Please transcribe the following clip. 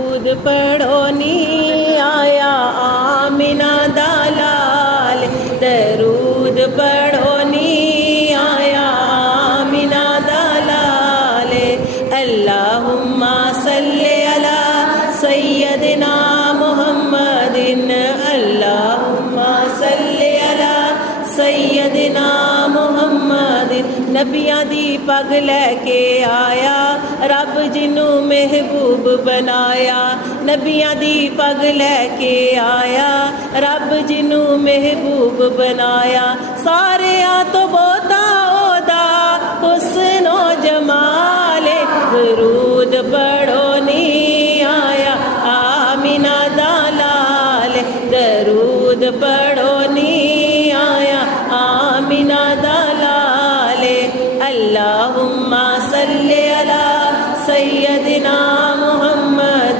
درود پڑھو نی آیا آمینہ دا لال، درود پڑھو نی آیا آمینہ دا لال، اللہم صلی علی سیدنا محمد، اللہم صلی علی سیدنا محمد۔ نبیاں دی پگ لے کے آیا رب جنوں محبوب بنایا، نبیاں دی پگ لے کے آیا رب جنوں محبوب بنایا، ساریاں تو بہتا اودا حسن و جمال، درود پڑھو نی آیا آمینہ دا لال، درود پڑھو